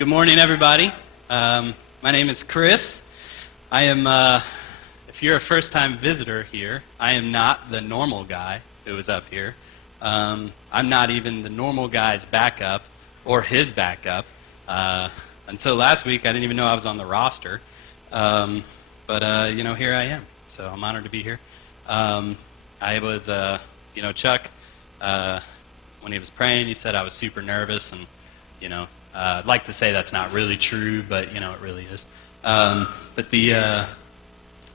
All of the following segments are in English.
Good morning, everybody. My name is Chris. I am, if you're a first-time visitor here, I am not the normal guy who was up here. I'm not even the normal guy's backup or his backup. Until last week, I didn't even know I was on the roster. But here I am. So I'm honored to be here. I was, Chuck, when he was praying, he said I was super nervous, and, I'd like to say that's not really true, but, it really is. I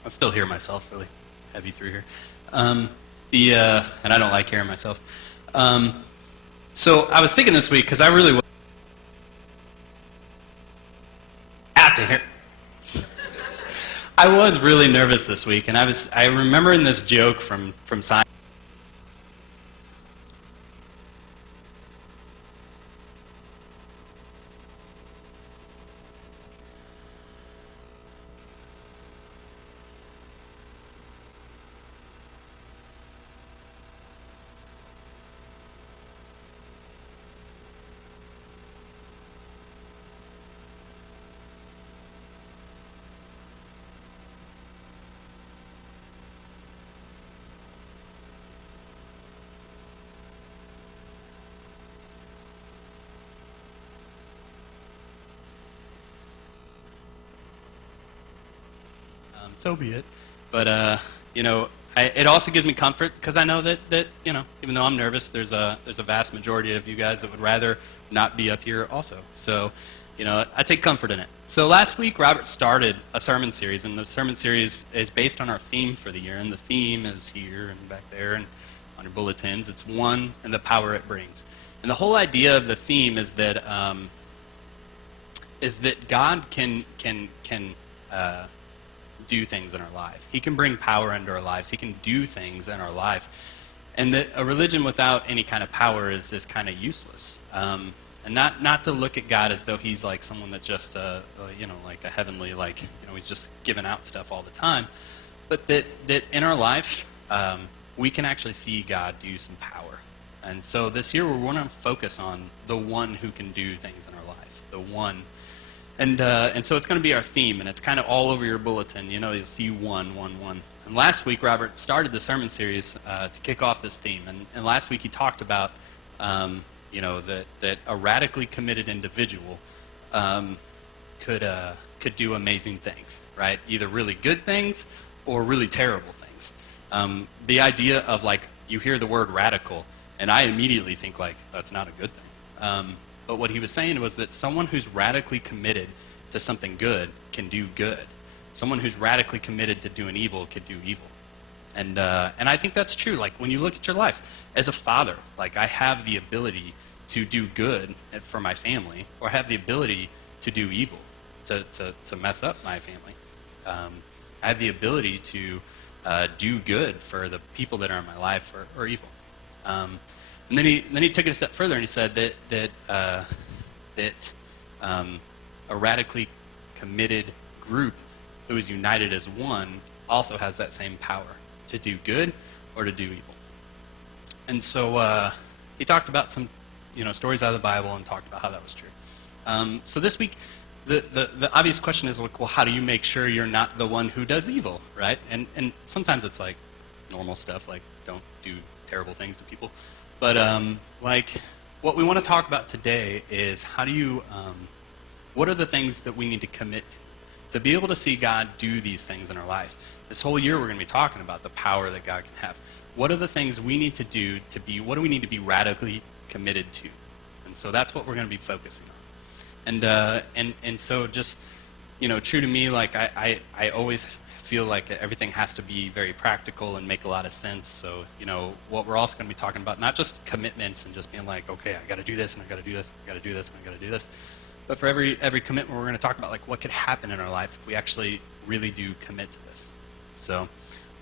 still hear myself really heavy through here. And I don't like hearing myself. So I was thinking this week, because I really have to hear. I was really nervous this week, and I remember in this joke from science. So be it. But it also gives me comfort because I know that even though I'm nervous, there's a vast majority of you guys that would rather not be up here also. So I take comfort in it. So last week Robert started a sermon series, and the sermon series is based on our theme for the year, and the theme is here and back there and on your bulletins. It's one and the power it brings. And the whole idea of the theme is that God can do things in our life. He can bring power into our lives. He can do things in our life. And that a religion without any kind of power is kind of useless. And not to look at God as though he's like someone that just, like a heavenly, he's just giving out stuff all the time. But that in our life, we can actually see God do some power. And so this year, we're going to focus on the one who can do things in our life. The one. And so it's going to be our theme, and it's kind of all over your bulletin. You'll see one. And last week, Robert started the sermon series to kick off this theme. And last week he talked about, that a radically committed individual could do amazing things, right? Either really good things or really terrible things. The idea of, you hear the word radical, and I immediately think, that's not a good thing. But what he was saying was that someone who's radically committed to something good can do good. Someone who's radically committed to doing evil could do evil. And I think that's true. When you look at your life, as a father, I have the ability to do good for my family, or have the ability to do evil, to mess up my family. I have the ability to do good for the people that are in my life, or evil. And then he took it a step further, and he said that a radically committed group who is united as one also has that same power to do good or to do evil. And so he talked about some stories out of the Bible and talked about how that was true. So this week, the obvious question is, well, how do you make sure you're not the one who does evil, right? And sometimes it's normal stuff, don't do terrible things to people. But what we want to talk about today is what are the things that we need to commit to be able to see God do these things in our life. This whole year we're going to be talking about the power that God can have. What are the things we need to do what do we need to be radically committed to? And so that's what we're going to be focusing on. And so just, true to me, I always feel like everything has to be very practical and make a lot of sense. So, what we're also going to be talking about, not just commitments and just being okay, I got to do this, and I got to do this, I got to do this, and I got to do this. But for every commitment, we're going to talk about what could happen in our life if we actually really do commit to this. So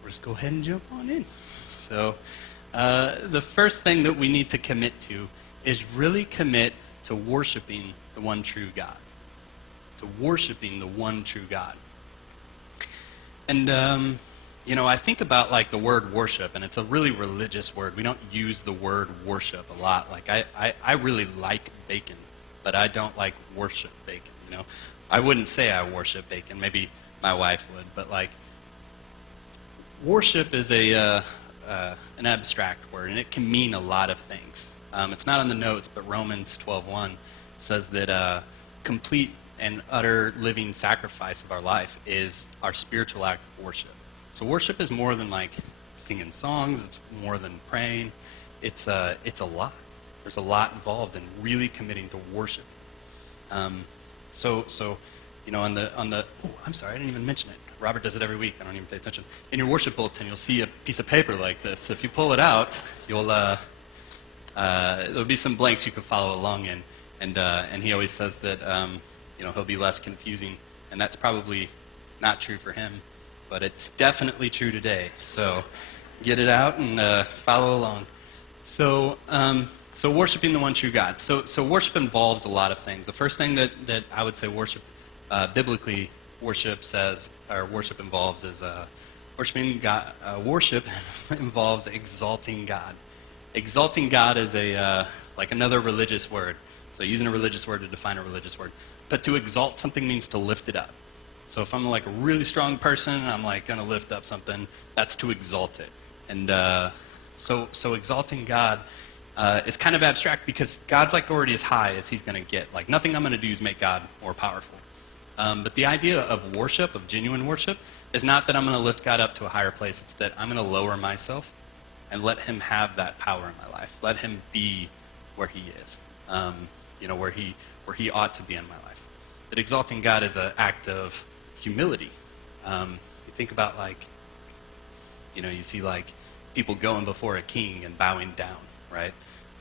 we'll just go ahead and jump on in. So the first thing that we need to commit to is really commit to worshiping the one true God. To worshiping the one true God. And, I think about, the word worship, and it's a really religious word. We don't use the word worship a lot. I really like bacon. but I don't like worship bacon. I wouldn't say I worship bacon. Maybe my wife would, but like worship is an abstract word, and it can mean a lot of things. It's not on the notes, but Romans 12:1 says that complete and utter living sacrifice of our life is our spiritual act of worship. So worship is more than like singing songs. It's more than praying. It's a lot. There's a lot involved in really committing to worship. So on the oh, I'm sorry, I didn't even mention it. Robert does it every week. I don't even pay attention. In your worship bulletin, you'll see a piece of paper like this. If you pull it out, there'll be some blanks you can follow along in. And he always says that he'll be less confusing, and that's probably not true for him, but it's definitely true today. So get it out and follow along. So worshiping the one true God. So worship involves a lot of things. The first thing that I would say worship, biblically worship says, or worship involves is worshiping God. Worship involves exalting God. Exalting God is like another religious word. So using a religious word to define a religious word. But to exalt something means to lift it up. So if I'm like a really strong person and I'm like going to lift up something, that's to exalt it. And so exalting God is kind of abstract because God's like already as high as he's going to get. Like nothing I'm going to do is make God more powerful. But the idea of worship, of genuine worship, is not that I'm going to lift God up to a higher place. It's that I'm going to lower myself and let him have that power in my life. Let him be where he is, where he ought to be in my life. That exalting God is an act of humility. You think about you see like people going before a king and bowing down, right?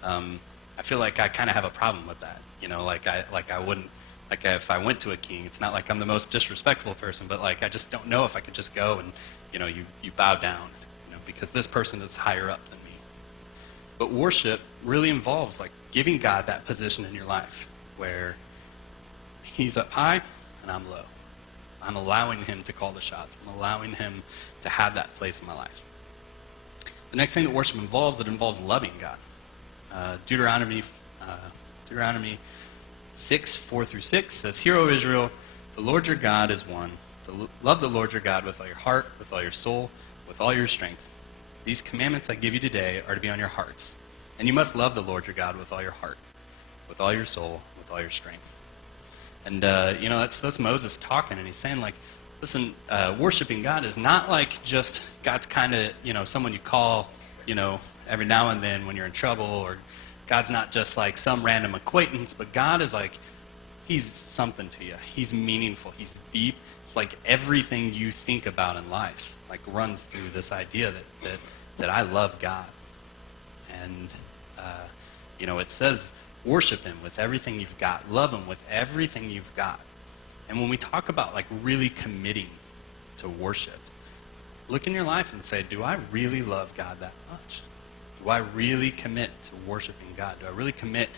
I feel like I kind of have a problem with that. I wouldn't, if I went to a king, it's not like I'm the most disrespectful person, but like I just don't know if I could just go and you bow down, because this person is higher up than me. But worship really involves like giving God that position in your life where he's up high and I'm low. I'm allowing him to call the shots. I'm allowing him to have that place in my life. The next thing that worship involves, it involves loving God. Deuteronomy 6:4-6 says, "Hear, O Israel, the Lord your God is one. Love the Lord your God with all your heart, with all your soul, with all your strength. These commandments I give you today are to be on your hearts. And you must love the Lord your God with all your heart, with all your soul, with all your strength." And, that's Moses talking, and he's saying, like, listen, worshiping God is not like just God's kind of, someone you call, every now and then when you're in trouble, or God's not just like some random acquaintance, but God is like, he's something to you. He's meaningful. He's deep. It's like everything you think about in life, like, runs through this idea that I love God. And, it says, worship him with everything you've got. Love him with everything you've got. And when we talk about like really committing to worship, look in your life and say, do I really love God that much? Do I really commit to worshiping God? Do I really commit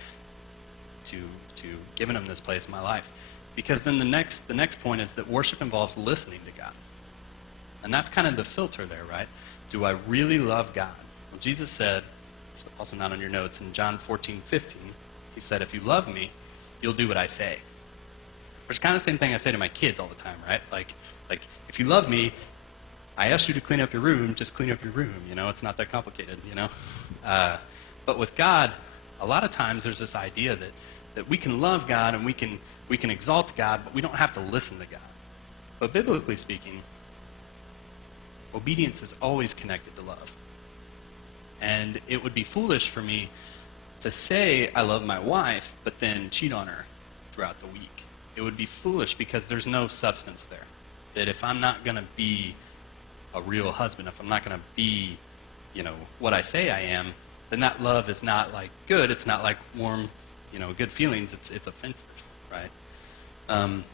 to giving him this place in my life? Because then the next point is that worship involves listening to God. And that's kind of the filter there, right? Do I really love God? Well, Jesus said, it's also not on your notes, in John 14:15, he said, if you love me, you'll do what I say. Which is kind of the same thing I say to my kids all the time, right? Like if you love me, I asked you to clean up your room, just clean up your room. It's not that complicated, But with God, a lot of times there's this idea that we can love God and we can exalt God, but we don't have to listen to God. But biblically speaking, obedience is always connected to love. And it would be foolish for me to say I love my wife, but then cheat on her throughout the week. It would be foolish because there's no substance there. That if I'm not going to be a real husband, if I'm not going to be, what I say I am, then that love is not like good. It's not like warm, good feelings. It's offensive, right?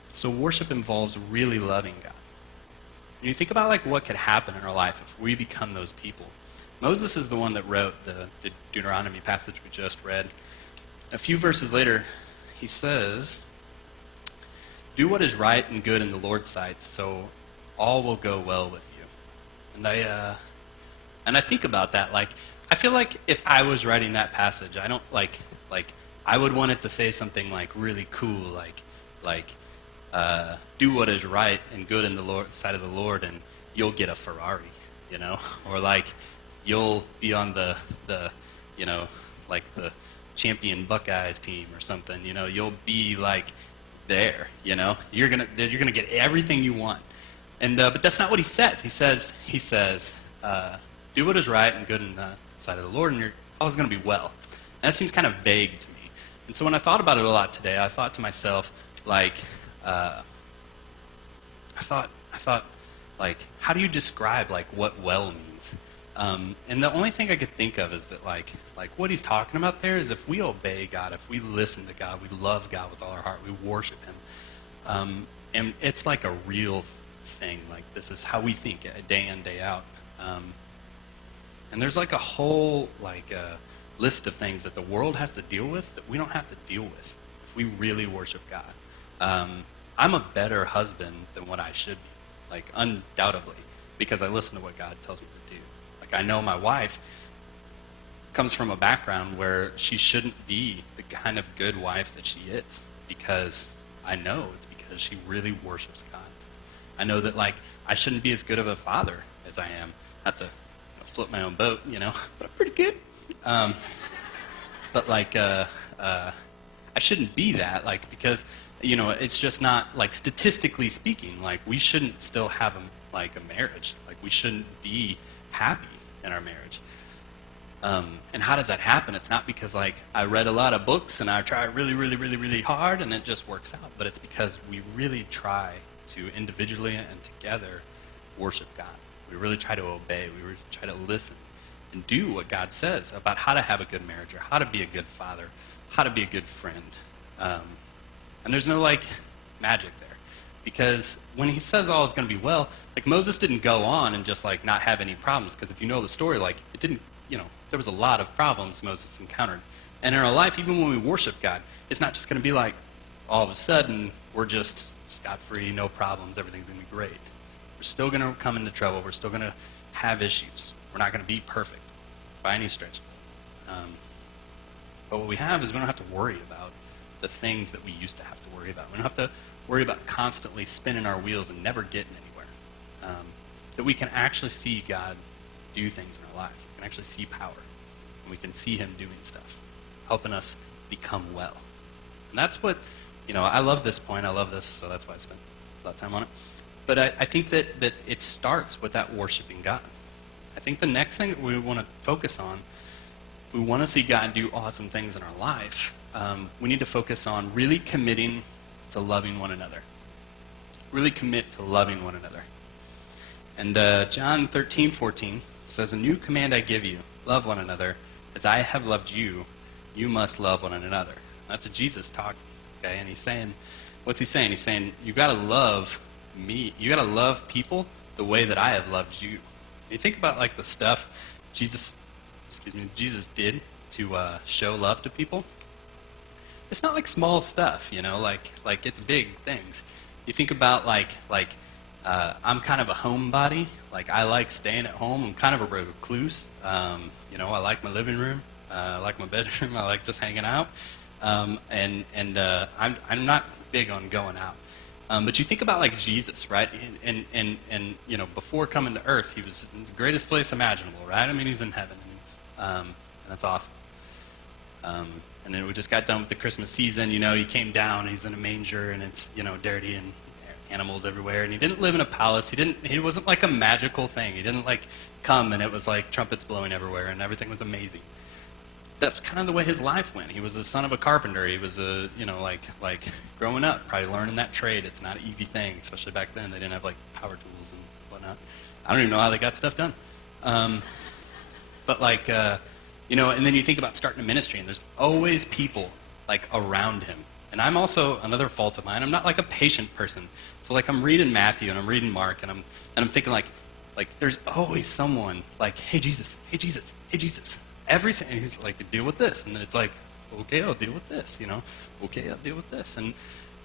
So worship involves really loving God. And you think about like what could happen in our life if we become those people. Moses is the one that wrote the Deuteronomy passage we just read. A few verses later, he says, "Do what is right and good in the Lord's sight, so all will go well with you." And I think about that. Like, I feel like if I was writing that passage, I don't like I would want it to say something like really cool, like do what is right and good in the sight of the Lord, and you'll get a Ferrari, you know, or like you'll be on the you know, like the champion Buckeyes team or something, you know, you'll be like there, you know, you're gonna get everything you want. And but that's not what he says. He says do what is right and good in the sight of the Lord, and all is going to be well. And that seems kind of vague to me. And so when I thought about it a lot today, I thought to myself, like, I thought, like, how do you describe like what well means? And the only thing I could think of is that like what he's talking about there is if we obey God, if we listen to God, we love God with all our heart, we worship Him, and it's like a real thing. Like this is how we think day in, day out. And there's like a whole list of things that the world has to deal with that we don't have to deal with if we really worship God. I'm a better husband than what I should be, like undoubtedly, because I listen to what God tells me to do. Like I know my wife comes from a background where she shouldn't be the kind of good wife that she is, because I know it's because she really worships God. I know that like I shouldn't be as good of a father as I am. Not to float my own boat, you know, but I'm pretty good. But like I shouldn't be that, like, because you know it's just not like statistically speaking, like we shouldn't still have a marriage. Like we shouldn't be happy in our marriage. And how does that happen? It's not because like I read a lot of books and I try really, really, really, really hard and it just works out. But it's because we really try to individually and together worship God. We really try to obey. We really try to listen and do what God says about how to have a good marriage or how to be a good father, how to be a good friend. And there's no like magic there. Because when he says all is going to be well, like Moses didn't go on and just like not have any problems. Because if you know the story, like it didn't, you know, there was a lot of problems Moses encountered. And in our life, even when we worship God, it's not just going to be like all of a sudden we're just scot-free, no problems, everything's going to be great. We're still going to come into trouble. We're still going to have issues. We're not going to be perfect by any stretch. But what we have is we don't have to worry about the things that we used to have to worry about. We don't have to worry about constantly spinning our wheels and never getting anywhere. That we can actually see God do things in our life. We can actually see power. And we can see Him doing stuff, helping us become well. And that's what, you know, I love this point. I love this, so that's why I spent a lot of time on it. But I think that it starts with that worshiping God. I think the next thing that we want to focus on, we want to see God do awesome things in our life. We need to focus on really committing to loving one another. Really commit to loving one another. And John 13:14 says, "A new command I give you, love one another. As I have loved you, you must love one another." That's a Jesus talk, okay? And he's saying, what's he saying? He's saying, you got to love me. You got to love people the way that I have loved you. You think about like the stuff Jesus did to show love to people. It's not like small stuff, you know, like it's big things. You think about like I'm kind of a homebody. Like I like staying at home. I'm kind of a recluse. You know, I like my living room. I like my bedroom. I like just hanging out. I'm not big on going out. But you think about like Jesus, right? And you know, before coming to earth, he was in the greatest place imaginable, right? I mean, he's in heaven, and that's awesome. And then we just got done with the Christmas season. You know, he came down. He's in a manger, and it's, you know, dirty and animals everywhere. And he didn't live in a palace. He wasn't like a magical thing. He didn't like come and it was like trumpets blowing everywhere and everything was amazing. That's kind of the way his life went. He was the son of a carpenter. He was like growing up, probably learning that trade. It's not an easy thing, especially back then. They didn't have like power tools and whatnot. I don't even know how they got stuff done. But like, you know, and then you think about starting a ministry, and there's always people like around him. And I'm also, another fault of mine, I'm not like a patient person. So like I'm reading Matthew and I'm reading Mark, and I'm thinking like there's always someone like, hey Jesus, hey Jesus, hey Jesus. And he's like, deal with this. And then it's like, okay, I'll deal with this, you know. Okay, I'll deal with this. And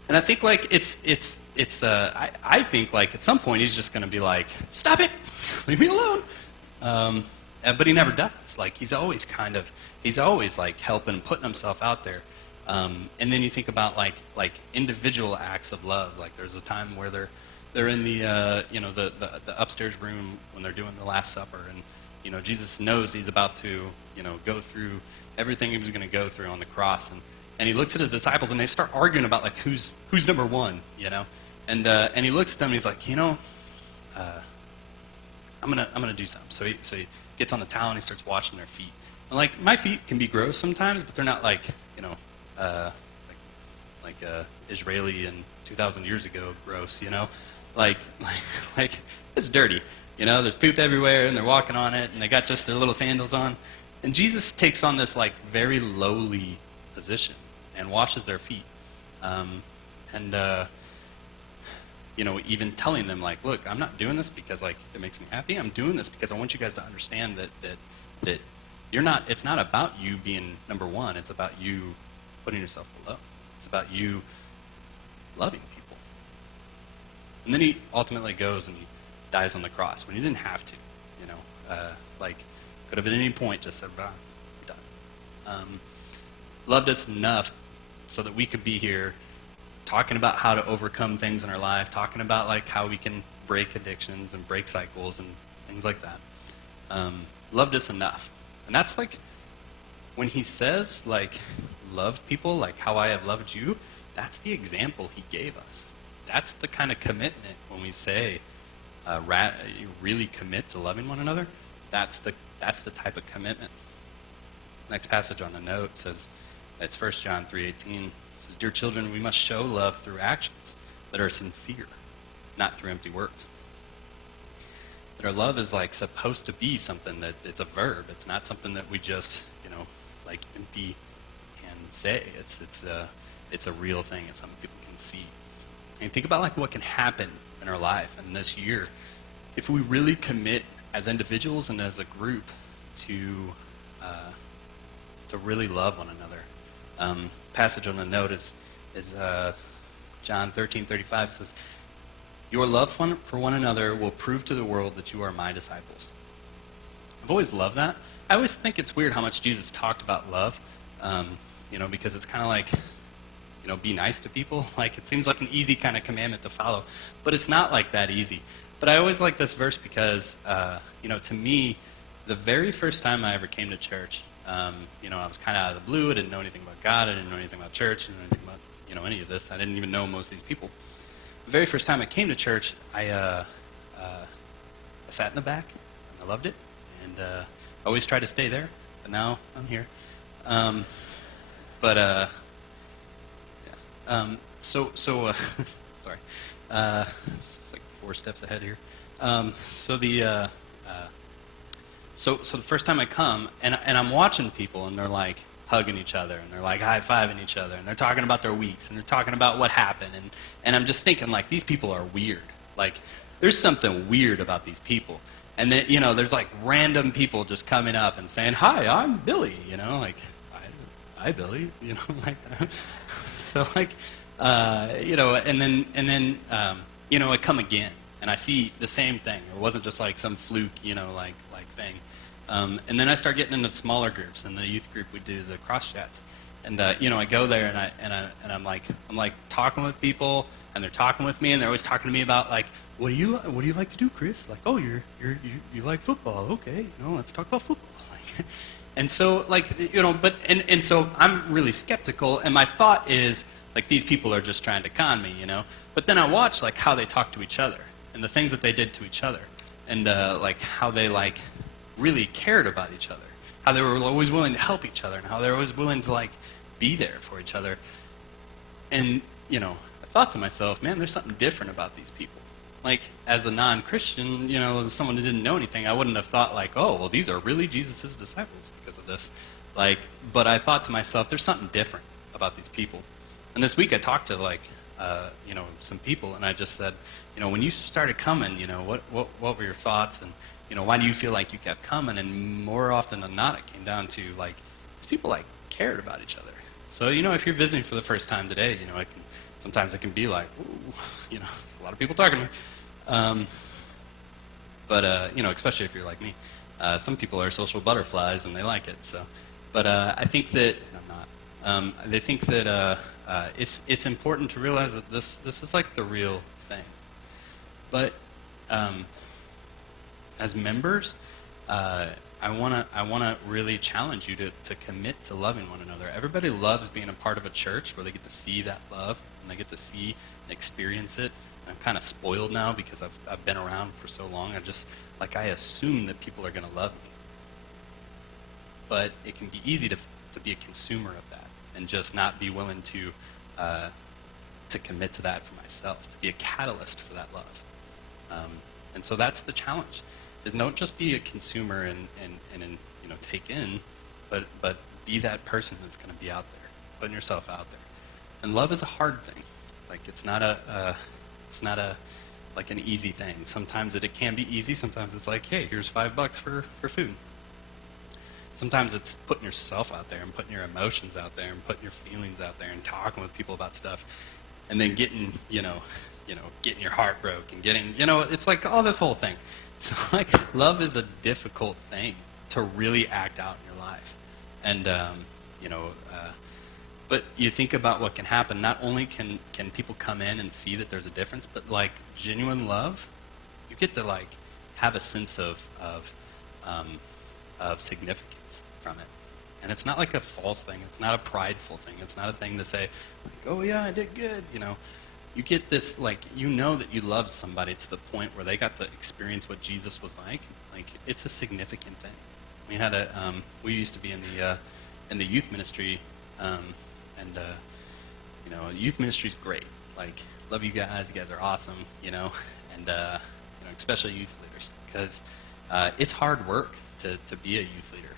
I think like I think like at some point he's just going to be like, stop it, leave me alone. But he never does. Like he's always like helping, putting himself out there. And then you think about like individual acts of love. Like there's a time where they're in the the upstairs room when they're doing the Last Supper, and Jesus knows he's about to go through everything he was going to go through on the cross, and he looks at his disciples and they start arguing about like who's number one, and he looks at them and he's like, I'm gonna do something. So he gets on the towel and he starts washing their feet. And like my feet can be gross sometimes, but they're not like Israeli and 2,000 years ago gross. Like it's dirty. There's poop everywhere and they're walking on it and they got just their little sandals on. And Jesus takes on this like very lowly position and washes their feet. Even telling them like, look, I'm not doing this because like it makes me happy. I'm doing this because I want you guys to understand that you're not. It's not about you being number one. It's about you putting yourself below. It's about you loving people. And then he ultimately goes and he dies on the cross when he didn't have to. Could have at any point just said, "Bah, we're done." Loved us enough so that we could be here talking about how to overcome things in our life, talking about like how we can break addictions and break cycles and things like that. Loved us enough. And that's like when he says like love people like how I have loved you, that's the example he gave us. That's the kind of commitment when we say you really commit to loving one another. That's the type of commitment. Next passage on the note says, it's 1 John 3:18. It says, "Dear children, we must show love through actions that are sincere, not through empty words." That our love is like supposed to be something that it's a verb. It's not something that we just like empty and say. It's a real thing. It's something people can see. And think about like what can happen in our life in this year if we really commit as individuals and as a group to really love one another. Passage on the note is John 13:35 says, "Your love for one another will prove to the world that you are my disciples." I've always loved that. I always think it's weird how much Jesus talked about love, because it's kind of like, be nice to people. Like it seems like an easy kind of commandment to follow, but it's not like that easy. But I always like this verse because, to me, the very first time I ever came to church, I was kind of out of the blue. I didn't know anything about God. I didn't know anything about church. I didn't know anything about, any of this. I didn't even know most of these people. The very first time I came to church, I sat in the back, and I loved it, and I always tried to stay there, but now I'm here. Sorry. It's like 4 steps ahead here. So the first time I come, and I'm watching people, and they're like hugging each other, and they're like high-fiving each other, and they're talking about their weeks, and they're talking about what happened, and I'm just thinking, like, these people are weird. Like, there's something weird about these people. And then, there's like random people just coming up and saying, "Hi, I'm Billy," like, "Hi, Billy," like that. So like, and then I come again, and I see the same thing. It wasn't just like some fluke, like thing. And then I start getting into smaller groups. In the youth group, we do the cross chats, and I go there and I'm like talking with people, and they're talking with me, and they're always talking to me about like, what do you like to do, Chris? Like, oh, you like football? Okay, let's talk about football. Like, and so like and so I'm really skeptical, and my thought is like these people are just trying to con me, But then I watch like how they talk to each other and the things that they did to each other, and like how they like really cared about each other, how they were always willing to help each other, and how they were always willing to like be there for each other. And I thought to myself, man, there's something different about these people. Like as a non-Christian, as someone who didn't know anything, I wouldn't have thought like, oh, well, these are really Jesus' disciples because of this. Like, but I thought to myself, there's something different about these people. And this week I talked to like, some people, and I just said, when you started coming, what were your thoughts, and why do you feel like you kept coming? And more often than not, it came down to like these people like cared about each other. So if you're visiting for the first time today, sometimes it can be like, ooh, there's a lot of people talking to me. Especially if you're like me, some people are social butterflies and they like it. So, but I think that I'm They think that it's important to realize that this is like the real thing. But as members, I wanna really challenge you to commit to loving one another. Everybody loves being a part of a church where they get to see that love and they get to see and experience it. And I'm kind of spoiled now because I've been around for so long. I assume that people are gonna love me. But it can be easy to be a consumer of that and just not be willing to commit to that for myself, to be a catalyst for that love. And so that's the challenge: is don't just be a consumer and take in, but be that person that's going to be out there, putting yourself out there. And love is a hard thing. Like it's not like an easy thing. Sometimes it can be easy. Sometimes it's like, hey, here's $5 for food. Sometimes it's putting yourself out there and putting your emotions out there and putting your feelings out there and talking with people about stuff, and then getting your heart broke and it's like all this whole thing. So like love is a difficult thing to really act out in your life, and but you think about what can happen. Not only can people come in and see that there's a difference, but like genuine love, you get to like have a sense of significance from it. And it's not like a false thing. It's not a prideful thing. It's not a thing to say, like, oh yeah, I did good. You get this, like, that you love somebody to the point where they got to experience what Jesus was like. Like, it's a significant thing. We used to be in the youth ministry, youth ministry's great. Like, love you guys. You guys are awesome. And especially youth leaders, because it's hard work to be a youth leader.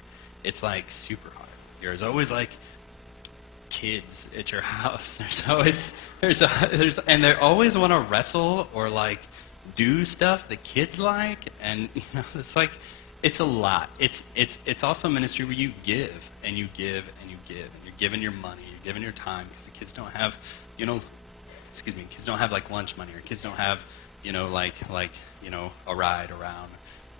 It's like super hard. There's always like kids at your house. And they always want to wrestle or like do stuff the kids like, and it's like it's a lot. It's also a ministry where you give and you give and you give, and you're giving your money, you're giving your time, because the kids don't have kids don't have like lunch money, or kids don't have a ride around.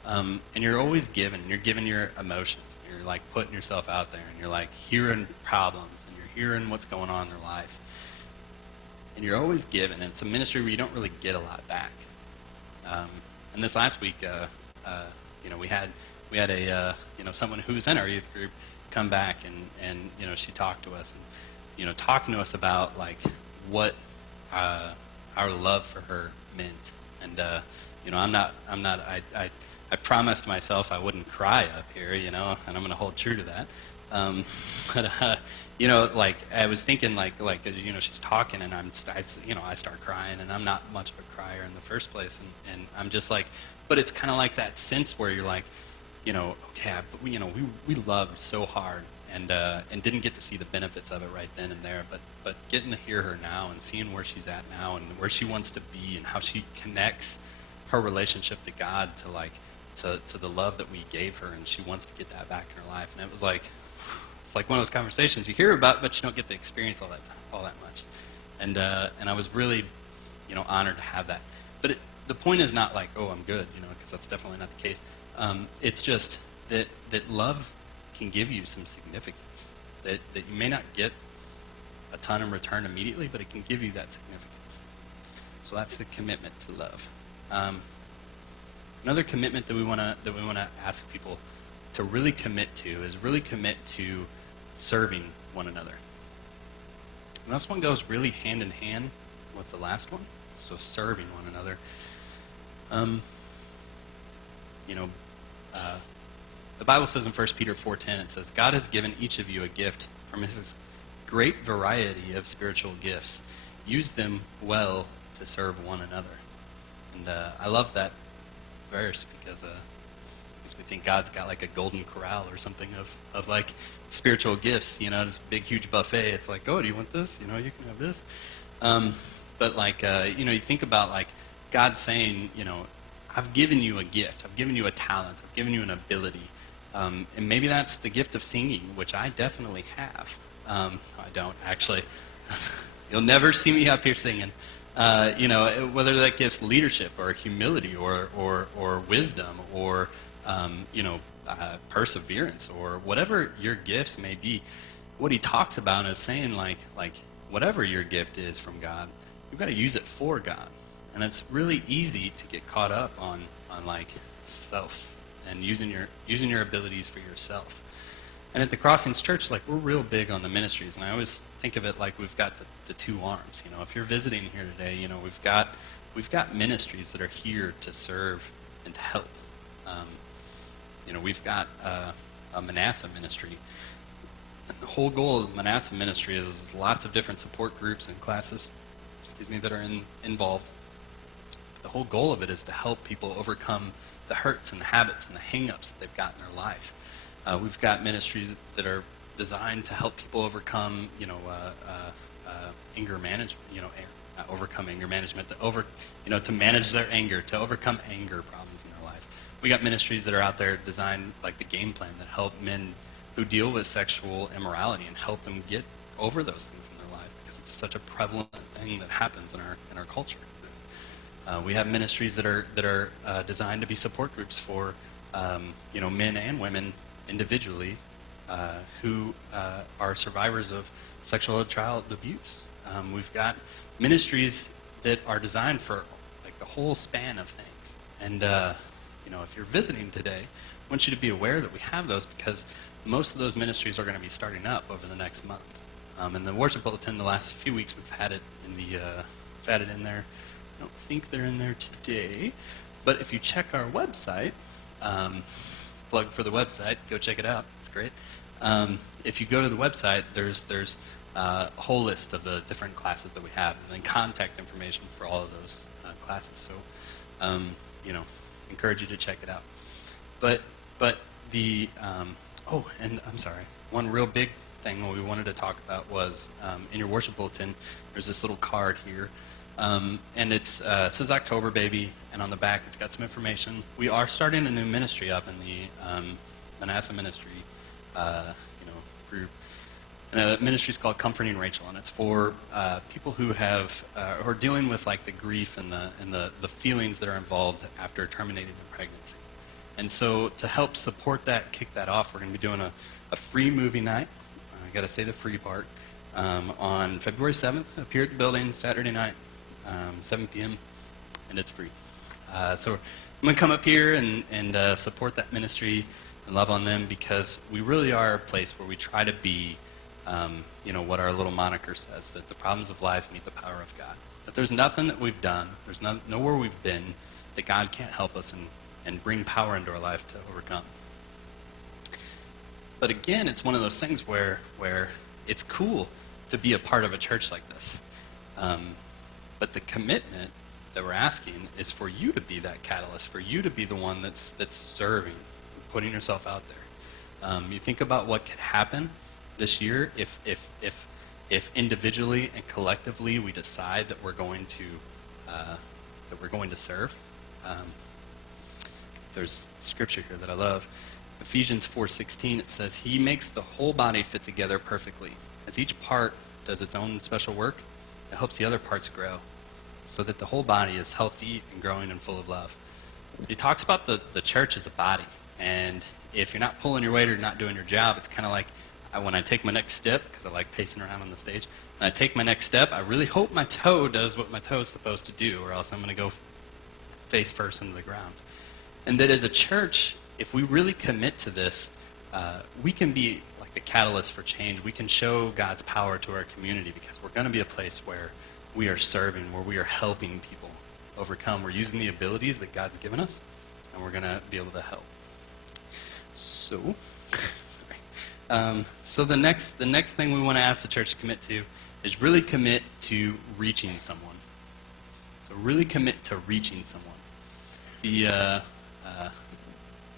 And you're always giving, and you're giving your emotions, and you're like putting yourself out there, and you're like hearing problems, and you're hearing what's going on in their life, and you're always giving. And it's a ministry where you don't really get a lot back. And this last week, we had a someone who was in our youth group come back, and she talked to us, and talking to us about like what our love for her meant. And I promised myself I wouldn't cry up here, and I'm going to hold true to that. Like I was thinking, like she's talking, and I start crying, and I'm not much of a crier in the first place, and I'm just like, but it's kind of like that sense where you're like, okay, but we loved so hard, and didn't get to see the benefits of it right then and there, but getting to hear her now and seeing where she's at now and where she wants to be and how she connects her relationship to God to the love that we gave her, and she wants to get that back in her life. And it was like, it's like one of those conversations you hear about, but you don't get to experience all that much. And I was really, honored to have that. But the point is not like, oh, I'm good, because that's definitely not the case. It's just that love can give you some significance, that you may not get a ton in return immediately, but it can give you that significance. So that's the commitment to love. Another commitment that we want to ask people to really commit to is really commit to serving one another. And this one goes really hand in hand with the last one. So serving one another. The Bible says in 1 Peter 4:10, it says, God has given each of you a gift from his great variety of spiritual gifts. Use them well to serve one another. And I love that verse because we think God's got like a golden corral or something of like spiritual gifts, this big huge buffet. It's like, oh, do you want this? You can have this. But like, you think about like God saying, I've given you a gift. I've given you a talent. I've given you an ability. And maybe that's the gift of singing, which I definitely have. I don't actually. You'll never see me up here singing. Whether that gives leadership or humility or wisdom or perseverance or whatever your gifts may be, what he talks about is saying like whatever your gift is from God, you've got to use it for God. And it's really easy to get caught up on like self and using your abilities for yourself. And at the Crossings Church, like, we're real big on the ministries, and I always think of it like we've got the two arms. You know, if you're visiting here today, you know, we've got ministries that are here to serve and to help. You know, we've got a Manasseh ministry. And the whole goal of the Manasseh ministry is lots of different support groups and classes, that are involved. The whole goal of it is to help people overcome the hurts and the habits and the hang-ups that they've got in their life. We've got ministries that are designed to help people overcome, anger management, overcome anger management, to manage their anger, to overcome anger problems in their life. We got ministries that are out there designed like the Game Plan that help men who deal with sexual immorality and help them get over those things in their life, because it's such a prevalent thing that happens in our culture. We have ministries that are designed to be support groups for men and women individually who are survivors of sexual child abuse. We've got ministries that are designed for like the whole span of things. And if you're visiting today, I want you to be aware that we have those, because most of those ministries are going to be starting up over the next month. In the worship bulletin, the last few weeks, we've had it in there. I don't think they're in there today, but if you check our website, plug for the website, go check it out. It's great. If you go to the website, there's a whole list of the different classes that we have, and then contact information for all of those classes. So, encourage you to check it out. But the and I'm sorry, one real big thing we wanted to talk about was in your worship bulletin, there's this little card here. And it says October Baby, and on the back it's got some information. We are starting a new ministry up in the Manasseh ministry group. And the ministry is called Comforting Rachel, and it's for people who are dealing with like the grief and the feelings that are involved after terminating a pregnancy. And so to help support that, kick that off, we're going to be doing a free movie night. I got to say the free part on February 7th up here at the building, Saturday night. 7 p.m., and it's free. So I'm going to come up here and support that ministry and love on them, because we really are a place where we try to be, what our little moniker says, that the problems of life meet the power of God. That there's nothing that we've done, there's nowhere we've been that God can't help us and bring power into our life to overcome. But again, it's one of those things where it's cool to be a part of a church like this. But the commitment that we're asking is for you to be that catalyst, for you to be the one that's serving, putting yourself out there. You think about what could happen this year if individually and collectively we decide that we're going to serve. There's scripture here that I love. Ephesians 4:16, it says, "He makes the whole body fit together perfectly. As each part does its own special work, it helps the other parts grow, so that the whole body is healthy and growing and full of love." He talks about the church as a body, and if you're not pulling your weight or not doing your job, it's kind of like when I take my next step, because I like pacing around on the stage, when I take my next step, I really hope my toe does what my toe is supposed to do, or else I'm going to go face first into the ground. And that as a church, if we really commit to this, we can be like a catalyst for change. We can show God's power to our community, because we're going to be a place where we are serving, where we are helping people overcome. We're using the abilities that God's given us, and we're going to be able to help. So, so the next thing we want to ask the church to commit to is really commit to reaching someone. So really commit to reaching someone.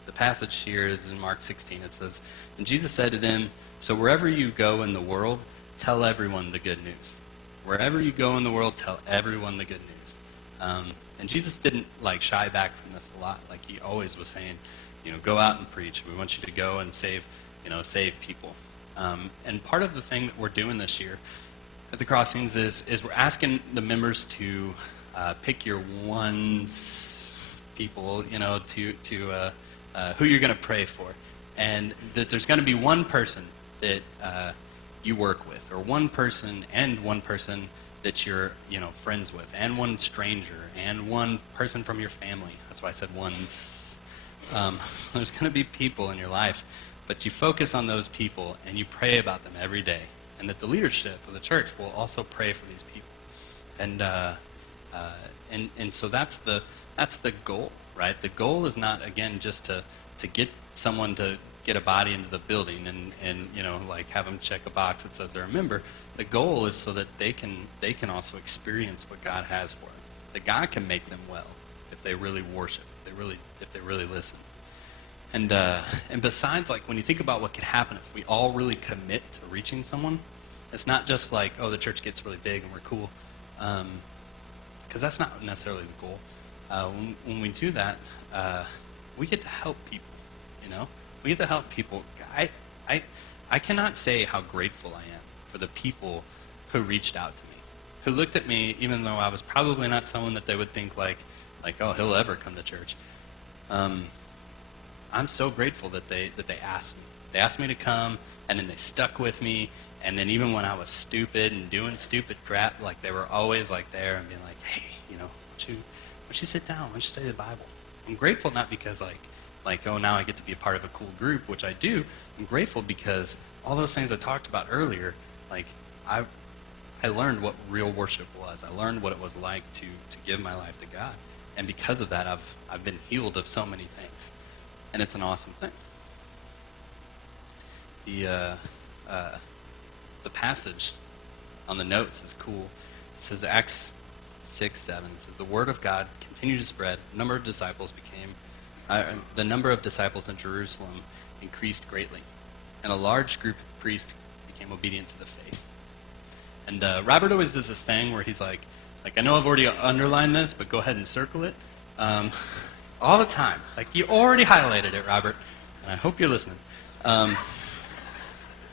The passage here is in Mark 16. It says, "And Jesus said to them, 'So wherever you go in the world, tell everyone the good news.'" Wherever you go in the world, tell everyone the good news. And Jesus didn't shy back from this a lot. Like, he always was saying, go out and preach. We want you to go and save people. And part of the thing that we're doing this year at the Crossings is we're asking the members to pick your one people, to who you're going to pray for, and that there's going to be one person that you work with, or one person that you're, friends with, and one stranger, and one person from your family. That's why I said ones. So there's going to be people in your life, but you focus on those people and you pray about them every day, and that the leadership of the church will also pray for these people. And so that's the goal, right? The goal is not, again, just to get someone to get a body into the building and like have them check a box that says they're a member. The goal is so that they can also experience what God has for them. That God can make them well if they really worship, if they really listen. And besides, like, when you think about what could happen if we all really commit to reaching someone, it's not just like, oh, the church gets really big and we're cool, because that's not necessarily the goal. When we do that, we get to help people. We get to help people. I cannot say how grateful I am for the people who reached out to me, who looked at me, even though I was probably not someone that they would think like, oh, he'll ever come to church. I'm so grateful that they asked me. They asked me to come, and then they stuck with me. And then even when I was stupid and doing stupid crap, like, they were always like there and being like, hey, why don't you sit down? Why don't you study the Bible? I'm grateful not because like, oh, now I get to be a part of a cool group, which I do. I'm grateful because all those things I talked about earlier, like, I learned what real worship was. I learned what it was like to give my life to God. And because of that, I've been healed of so many things. And it's an awesome thing. The passage on the notes is cool. It says Acts 6:7. It says, the word of God continued to spread. The number of disciples in Jerusalem increased greatly, and a large group of priests became obedient to the faith. And Robert always does this thing where he's like, I know I've already underlined this, but go ahead and circle it. All the time. Like, you already highlighted it, Robert, and I hope you're listening.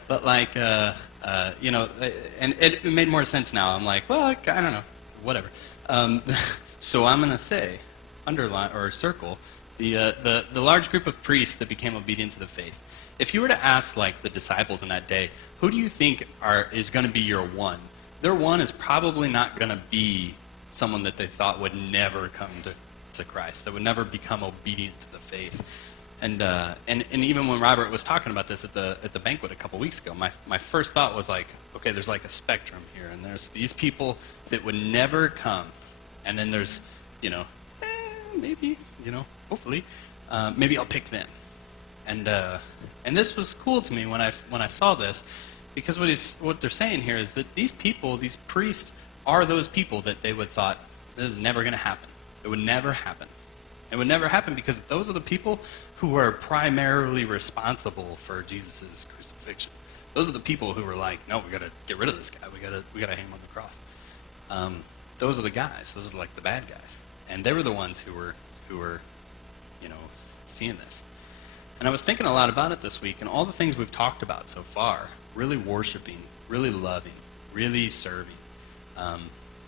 But like, and it made more sense now. I'm like, well, I don't know, whatever. So I'm going to say, underline or circle, the large group of priests that became obedient to the faith. If you were to ask, like, the disciples in that day, who do you think is going to be your one? Their one is probably not going to be someone that they thought would never come to Christ, that would never become obedient to the faith. And even when Robert was talking about this at the banquet a couple weeks ago, my first thought was like, okay, there's like a spectrum here, and there's these people that would never come, and then there's, maybe, hopefully, maybe I'll pick them. And this was cool to me when I saw this, because what they're saying here is that these people, these priests, are those people that they would thought, this is never going to happen. It would never happen. It would never happen because those are the people who are primarily responsible for Jesus' crucifixion. Those are the people who were like, no, we got to get rid of this guy. We got to hang him on the cross. Those are the guys. Those are like the bad guys, and they were the ones who were seeing this. And I was thinking a lot about it this week, and all the things we've talked about so far, really worshiping, really loving, really serving,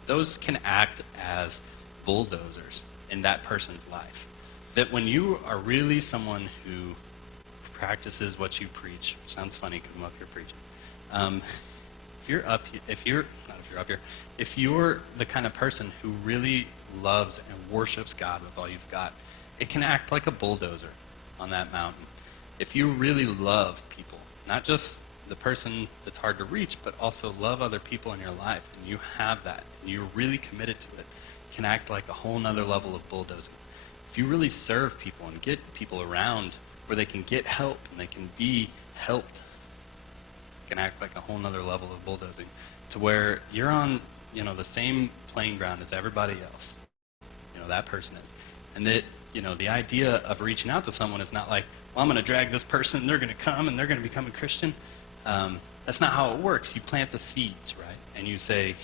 those can act as bulldozers in that person's life. That when you are really someone who practices what you preach, which sounds funny because I'm up here preaching, if you're the kind of person who really loves and worships God with all you've got, it can act like a bulldozer on that mountain. If you really love people, not just the person that's hard to reach, but also love other people in your life, and you have that, and you're really committed to it, can act like a whole nother level of bulldozing. If you really serve people and get people around where they can get help and they can be helped, it can act like a whole nother level of bulldozing, to where you're on the same playing ground as everybody else. That person is. And that the idea of reaching out to someone is not like, well, I'm going to drag this person, they're going to come and they're going to become a Christian. That's not how it works. You plant the seeds, right? And you say,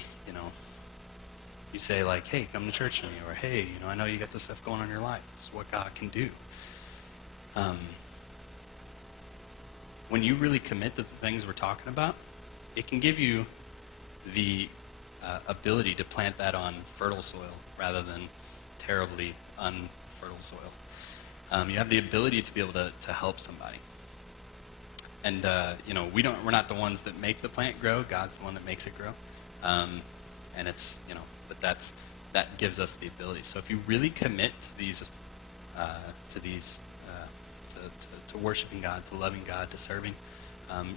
like, hey, come to church with me, or hey, I know you got this stuff going on in your life. This is what God can do. When you really commit to the things we're talking about, it can give you the ability to plant that on fertile soil rather than terribly unfertile soil. You have the ability to be able to help somebody. And we're not the ones that make the plant grow. God's the one that makes it grow. And it's, but that gives us the ability. So if you really commit to these, to worshiping God, to loving God, to serving,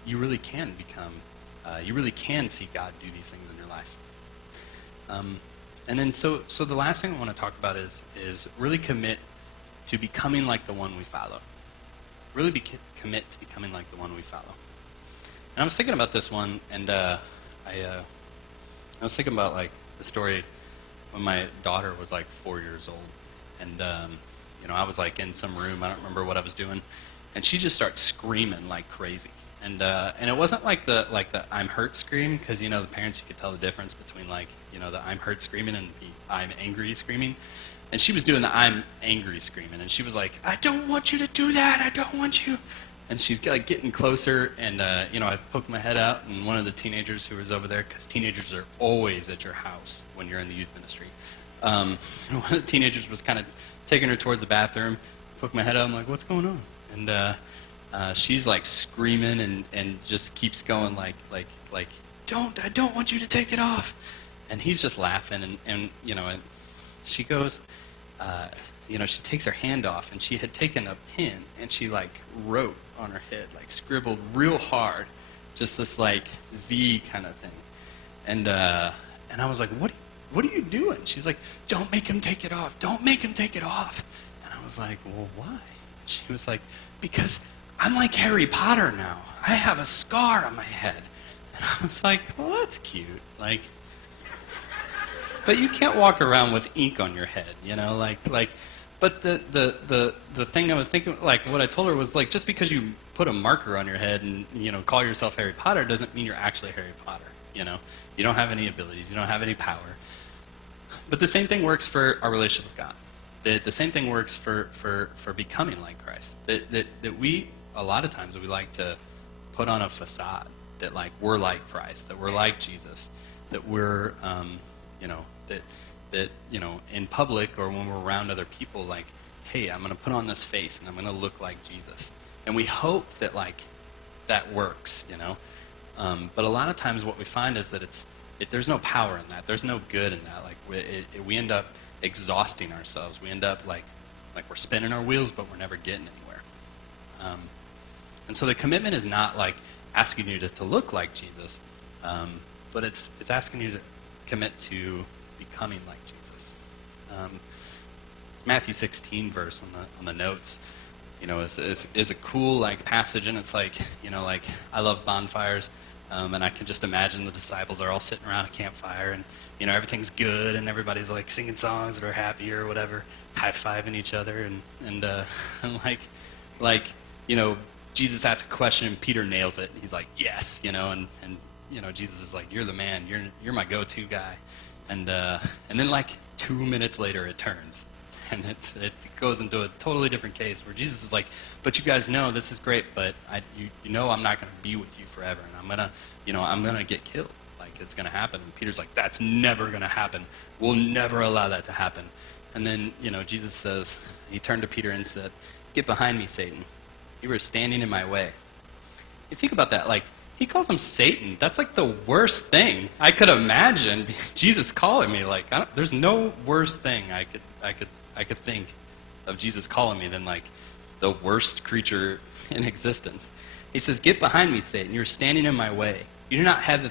you really can you really can see God do these things in your life. And then so the last thing I want to talk about is really commit to becoming like the one we follow. Really commit to becoming like the one we follow. And I was thinking about this one, and I was thinking about like the story when my daughter was like 4 years old, and I was like in some room, I don't remember what I was doing, and she just starts screaming like crazy. And it wasn't like the I'm hurt scream, because the parents, you could tell the difference between like the I'm hurt screaming and the I'm angry screaming. And she was doing the I'm angry screaming, and she was like, I don't want you to do that, I don't want you. And she's like getting closer, and I poked my head out, and one of the teenagers who was over there, because teenagers are always at your house when you're in the youth ministry, one of the teenagers was kind of taking her towards the bathroom. Poked my head out, I'm like, what's going on? And she's like screaming and just keeps going like I don't want you to take it off. And he's just laughing, and she goes, she takes her hand off, and she had taken a pen, and she like wrote on her head, like scribbled real hard, just this like Z kind of thing. And I was like, what are you doing? She's like, don't make him take it off. Don't make him take it off. And I was like, well, why? She was like, because I'm like Harry Potter now. I have a scar on my head. And I was like, well, that's cute. Like, but you can't walk around with ink on your head, But the thing I was thinking, like what I told her was like, just because you put a marker on your head and call yourself Harry Potter doesn't mean you're actually Harry Potter. You don't have any abilities, you don't have any power. But the same thing works for our relationship with God. The same thing works for becoming like Christ. That we, a lot of times, we like to put on a facade that like we're like Christ, that we're like Jesus, that we're that in public or when we're around other people, like, hey, I'm going to put on this face and I'm going to look like Jesus. And we hope that like that works, But a lot of times what we find is that there's no power in that. There's no good in that. Like we end up exhausting ourselves. We end up like we're spinning our wheels, but we're never getting anywhere. And so the commitment is not like asking you to look like Jesus, but it's asking you to commit to becoming like Jesus. Matthew 16 verse on the notes, is a cool like passage, and it's like like I love bonfires, and I can just imagine the disciples are all sitting around a campfire, and everything's good, and everybody's like singing songs that are happy or whatever, high-fiving each other, and like Jesus asks a question and Peter nails it. He's like, yes, and Jesus is like, you're the man, you're my go-to guy. And then like 2 minutes later it turns, and it goes into a totally different case where Jesus is like, but you guys know this is great, but I'm not going to be with you forever, and I'm gonna get killed. Like, it's going to happen. And Peter's like, that's never going to happen. We'll never allow that to happen. And then Jesus says, he turned to Peter and said, get behind me, Satan. You were standing in my way. You think about that, like, he calls him Satan. That's like the worst thing I could imagine Jesus calling me. Like, there's no worse thing I could think of Jesus calling me than like the worst creature in existence. He says, "Get behind me, Satan. You're standing in my way. You do not have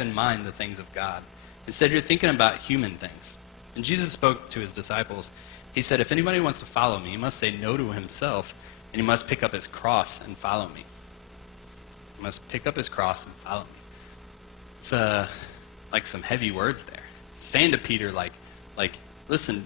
in mind the things of God. Instead, you're thinking about human things." And Jesus spoke to his disciples. He said, "If anybody wants to follow me, he must say no to himself, and he must pick up his cross and follow me." He must pick up his cross and follow me. It's like some heavy words there. Saying to Peter, like, listen,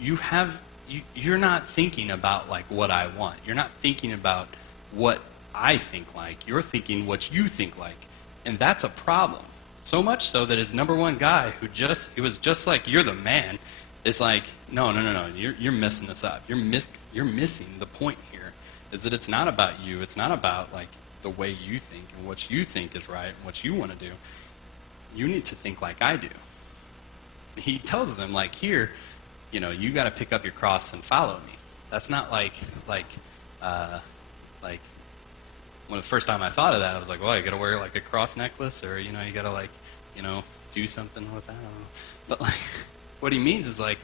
you're not thinking about like what I want. You're not thinking about what I think like. You're thinking what you think like, and that's a problem. So much so that his number one guy, he was just like, you're the man, is like, no, you're messing this up. You're missing the point here. Is that it's not about you. It's not about like the way you think and what you think is right and what you want to do. You need to think like I do. He tells them like, here, you got to pick up your cross and follow me. That's not like when the first time I thought of that, I was like, well, you got to wear like a cross necklace, or you got to like, do something with that. I don't know. But like, what he means is like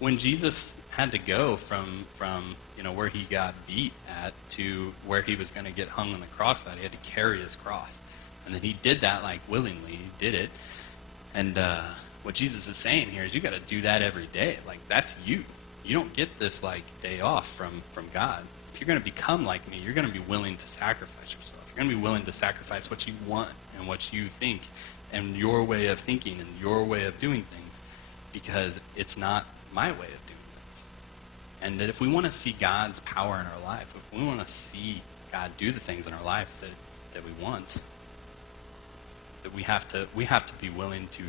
when Jesus had to go from where he got beat at to where he was going to get hung on the cross at, he had to carry his cross, and then he did that like willingly. He did it, and what Jesus is saying here is you got to do that every day. Like that's you. You don't get this like day off from God. If you're going to become like me, you're going to be willing to sacrifice yourself. You're going to be willing to sacrifice what you want and what you think and your way of thinking and your way of doing things, because it's not my way of doing things. And that if we want to see God's power in our life, if we want to see God do the things in our life that we want, that we have to be willing to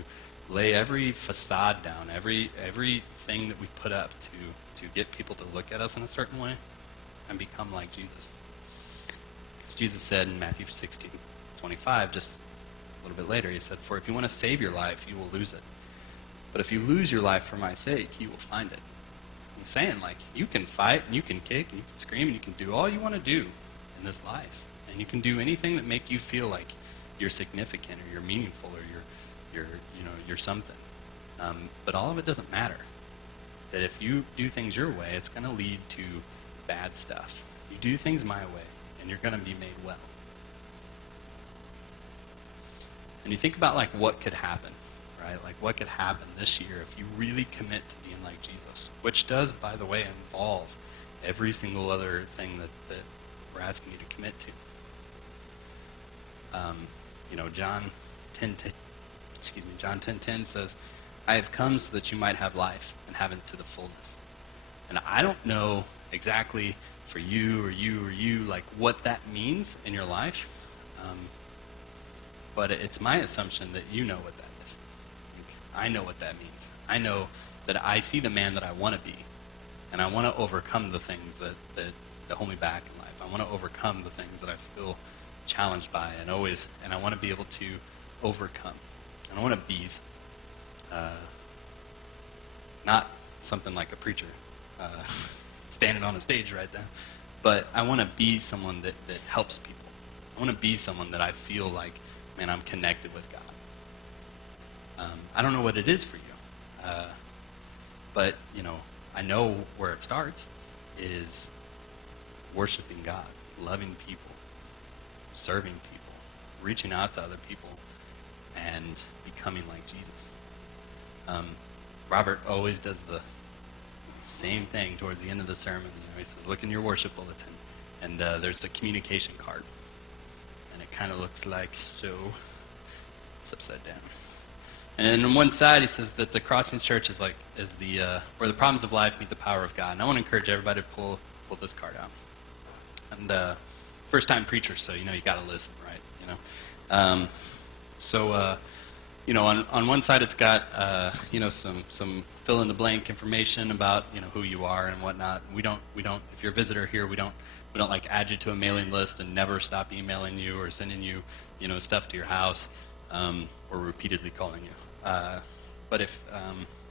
lay every facade down, everything that we put up to get people to look at us in a certain way and become like Jesus. Because Jesus said in Matthew 16:25, just a little bit later, he said, "For if you want to save your life, you will lose it. But if you lose your life for my sake, you will find it." He's saying, like, you can fight, and you can kick, and you can scream, and you can do all you want to do in this life. And you can do anything that make you feel like you're significant, or you're meaningful, or you're something. But all of it doesn't matter. That if you do things your way, it's going to lead to bad stuff. You do things my way, and you're going to be made well. And you think about like what could happen, right? Like what could happen this year if you really commit to being like Jesus, which does, by the way, involve every single other thing that we're asking you to commit to. John 10:10 says, "I have come so that you might have life and have it to the fullness." And I don't know exactly for you or you like what that means in your life. But it's my assumption that you know what that is. I know what that means. I know that I see the man that I want to be, and I want to overcome the things that hold me back in life. I want to overcome the things that I feel challenged by, and I want to be able to overcome. And I want to be not something like a preacher standing on a stage right now, but I want to be someone that helps people. I want to be someone that I feel like, man, I'm connected with God. I don't know what it is for you, but I know where it starts is worshiping God, loving people, serving people, reaching out to other people, and becoming like Jesus. Robert always does the same thing towards the end of the sermon. He says, "Look in your worship bulletin," and there's a communication card. It kind of looks like so. It's upside down. And on one side, he says that the Crossings Church is the where the problems of life meet the power of God. And I want to encourage everybody to pull this card out. And first time preacher, so you got to listen, right? On one side it's got some fill in the blank information about who you are and whatnot. We don't if you're a visitor here, we don't like add you to a mailing list and never stop emailing you or sending you stuff to your house or repeatedly calling you. But if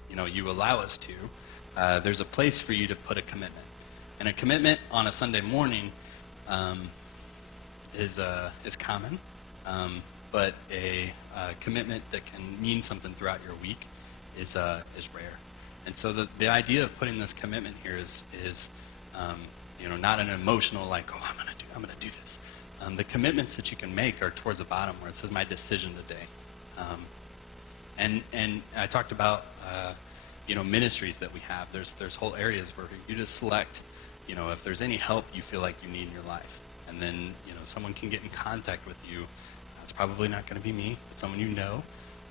you allow us to, there's a place for you to put a commitment. And a commitment on a Sunday morning is common, but a commitment that can mean something throughout your week is rare. And so the idea of putting this commitment here is not an emotional like, oh, I'm gonna do this. The commitments that you can make are towards the bottom where it says my decision today. And I talked about ministries that we have. There's whole areas where you just select if there's any help you feel like you need in your life, and then someone can get in contact with you. It's probably not going to be me, but someone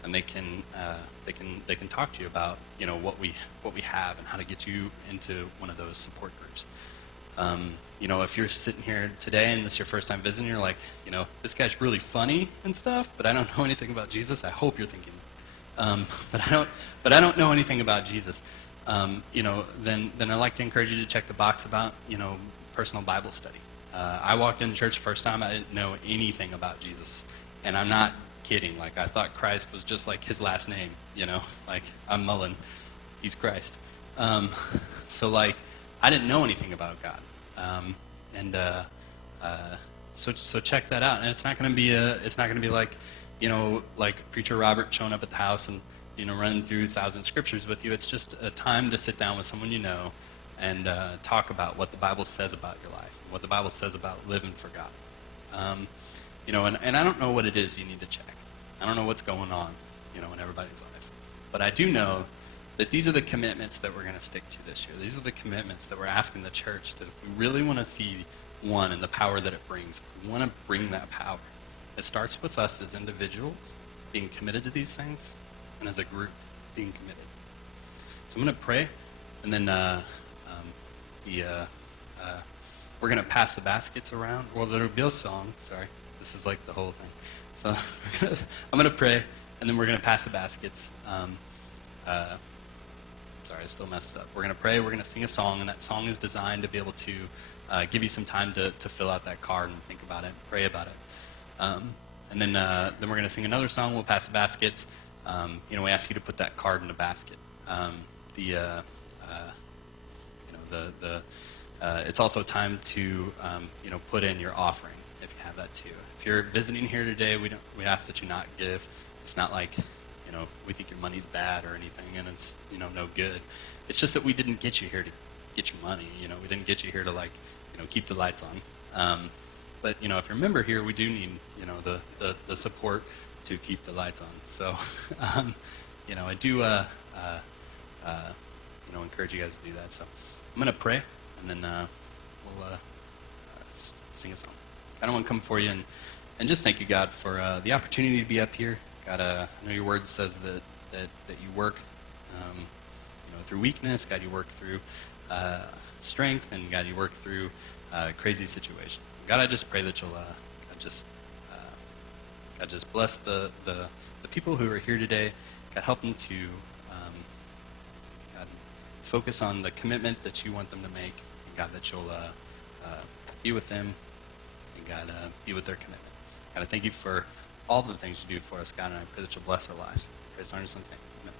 and they can talk to you about what we have and how to get you into one of those support groups. If you're sitting here today and this is your first time visiting, you're like, this guy's really funny and stuff, but I don't know anything about Jesus. I hope you're thinking, but I don't know anything about Jesus. Then I'd like to encourage you to check the box about personal Bible study. I walked into church the first time. I didn't know anything about Jesus, and I'm not kidding. Like I thought Christ was just like his last name. Like I'm Mullen, he's Christ. So like I didn't know anything about God. So check that out. And it's not going to be like, like Preacher Robert showing up at the house and, running through 1,000 scriptures with you. It's just a time to sit down with someone you know and talk about what the Bible says about your life, what the Bible says about living for God. And I don't know what it is you need to check. I don't know what's going on, in everybody's life. But I do know that these are the commitments that we're going to stick to this year. These are the commitments that we're asking the church that if we really want to see one and the power that it brings, if we want to bring that power, it starts with us as individuals being committed to these things and as a group being committed. So I'm going to pray, and then we're going to pass the baskets around. Well, there'll be a song. Sorry. This is like the whole thing. So I'm going to pray, and then we're going to pass the baskets. Sorry, I still messed it up. We're going to pray, we're going to sing a song, and that song is designed to be able to give you some time to fill out that card and think about it, pray about it. And then we're going to sing another song, we'll pass the baskets. We ask you to put that card in a basket. It's also time to put in your offering if you have that too. If you're visiting here today, we ask that you not give. It's not like we think your money's bad or anything, and it's no good. It's just that we didn't get you here to get you money. We didn't get you here to keep the lights on. But if you're a member here, we do need the support to keep the lights on. So I do encourage you guys to do that. So I'm gonna pray, and then we'll sing a song. I don't want to come for you and just thank you, God, for the opportunity to be up here. God, I know your word says that you work through weakness. God, you work through strength, and God, you work through crazy situations. God, I just pray that you'll God, just bless the people who are here today. God, help them to God, focus on the commitment that you want them to make. And God, that you'll be with them, and God, be with their commitment. God, I thank you for all the things you do for us, God, and I pray that you'll bless our lives. Praise our Son's name. Amen.